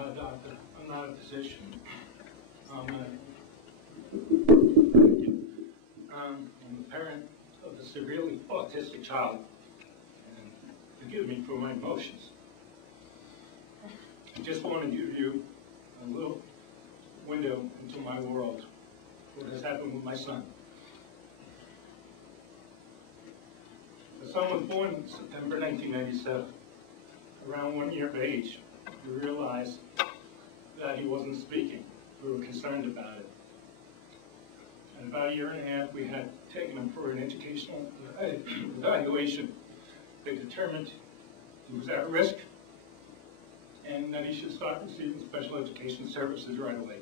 not a doctor. I'm not a physician. I'm a parent of a severely autistic child, and forgive me for my emotions. I just want to give you a little window into my world, what has happened with my son. The son was born in September 1997. Around 1 year of age, we realized that he wasn't speaking. We were concerned about it. And about 1.5 years, we had taken him for an educational evaluation. They determined he was at risk and that he should start receiving special education services right away.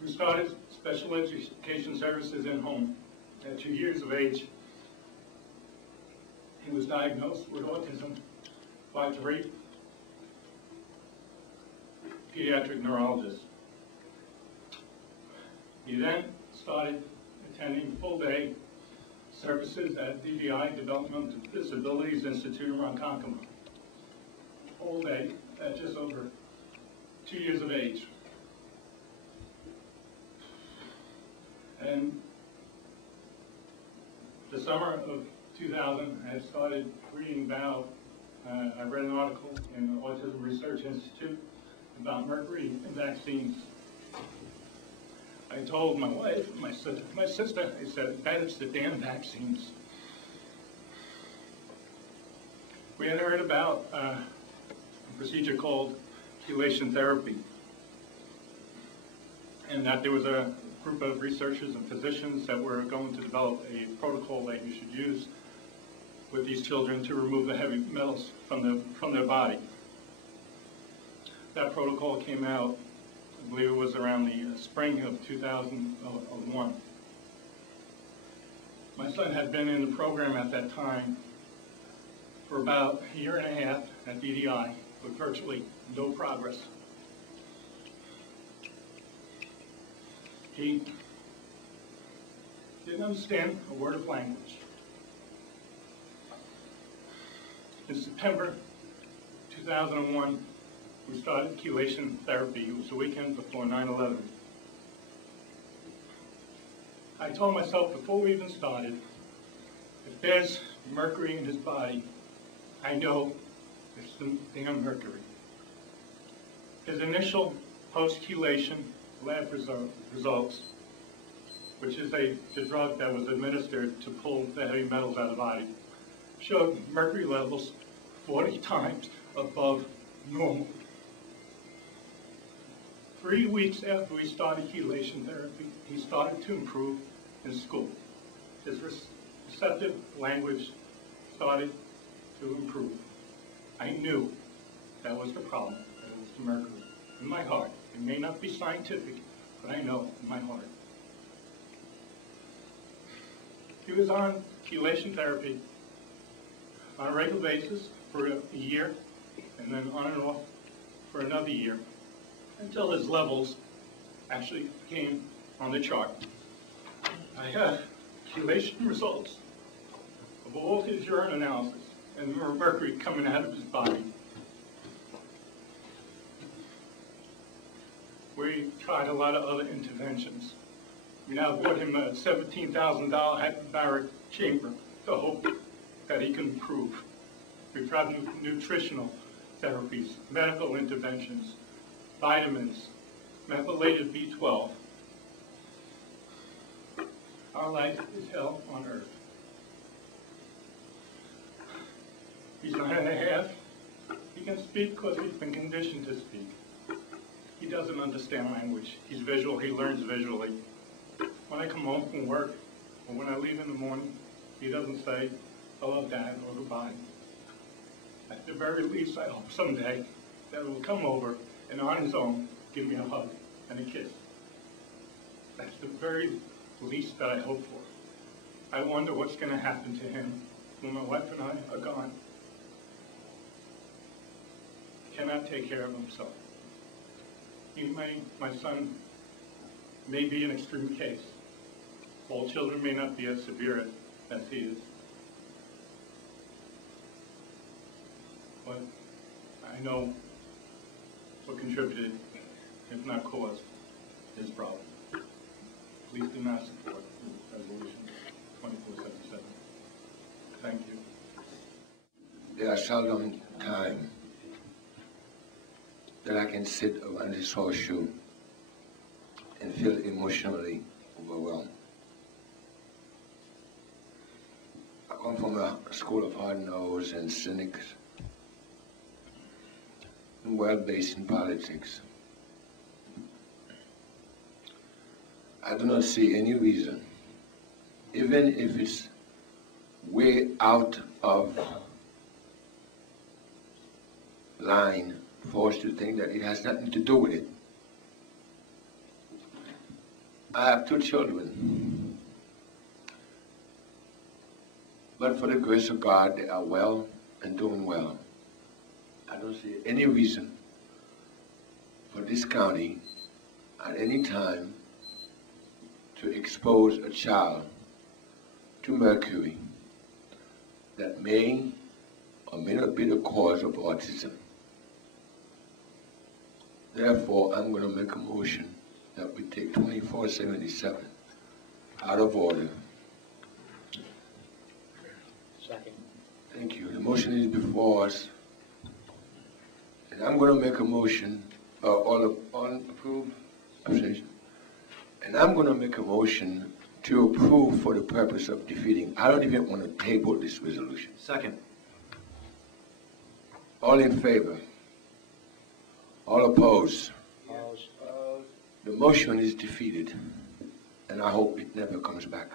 We started special education services in home. At 2 years of age, he was diagnosed with autism by 3 pediatric neurologists. He then started attending full-day services at DDI, Developmental Disabilities Institute in Ronkonkoma. Whole day at just over 2 years of age. And the summer of 2000, I had started reading about, I read an article in the Autism Research Institute about mercury and vaccines. I told my wife, my sister, I said, that it's the damn vaccines. We had heard about a procedure called chelation therapy, and that there was a group of researchers and physicians that were going to develop a protocol that you should use with these children to remove the heavy metals from their body. That protocol came out, I believe it was around the spring of 2001. My son had been in the program at that time for about 1.5 years at DDI with virtually no progress. He didn't understand a word of language. In September 2001, we started chelation therapy. It was the weekend before 9/11. I told myself before we even started, if there's mercury in his body, I know it's the damn mercury. His initial post-chelation lab results, which is the drug that was administered to pull the heavy metals out of the body, showed mercury levels 40 times above normal. 3 weeks after we started chelation therapy, he started to improve in school. His receptive language started to improve. I knew that was the problem, that it was the mercury. In my heart, it may not be scientific, but I know in my heart. He was on chelation therapy on a regular basis for a year, and then on and off for another year, until his levels actually came on the chart. I have chelation results of all his urine analysis and the mercury coming out of his body. We tried a lot of other interventions. We now bought him a $17,000 hyperbaric chamber to hope that he can improve. We've tried nutritional therapies, medical interventions, vitamins, methylated B12. Our life is hell on earth. He's 9.5. He can speak because he's been conditioned to speak. He doesn't understand language. He's visual, he learns visually. When I come home from work, or when I leave in the morning, he doesn't say, hello, Dad, or goodbye. At the very least, I hope someday that he will come over and on his own, give me a hug and a kiss. That's the very least that I hope for. I wonder what's going to happen to him when my wife and I are gone. He cannot take care of himself. My son may be an extreme case. All children may not be as severe as he is. but I know what contributed, if not caused, his problem. Please do not support Resolution 2477. Thank you. There are seldom times that I can sit around this horseshoe and feel emotionally overwhelmed. I come from a school of hard-nosed and cynics, and well-based in politics. I do not see any reason, even if it's way out of line, for us to think that it has nothing to do with it. I have 2 children, but for the grace of God, they are well and doing well. I don't see any reason for this county at any time to expose a child to mercury that may or may not be the cause of autism. Therefore, I'm going to make a motion that we take 2477 out of order. Second. Thank you. The motion is before us. And I'm going to make a motion, all approve, abstention. And I'm going to make a motion to approve for the purpose of defeating. I don't even want to table this resolution. Second. All in favor? All opposed? Opposed. The motion is defeated, and I hope it never comes back.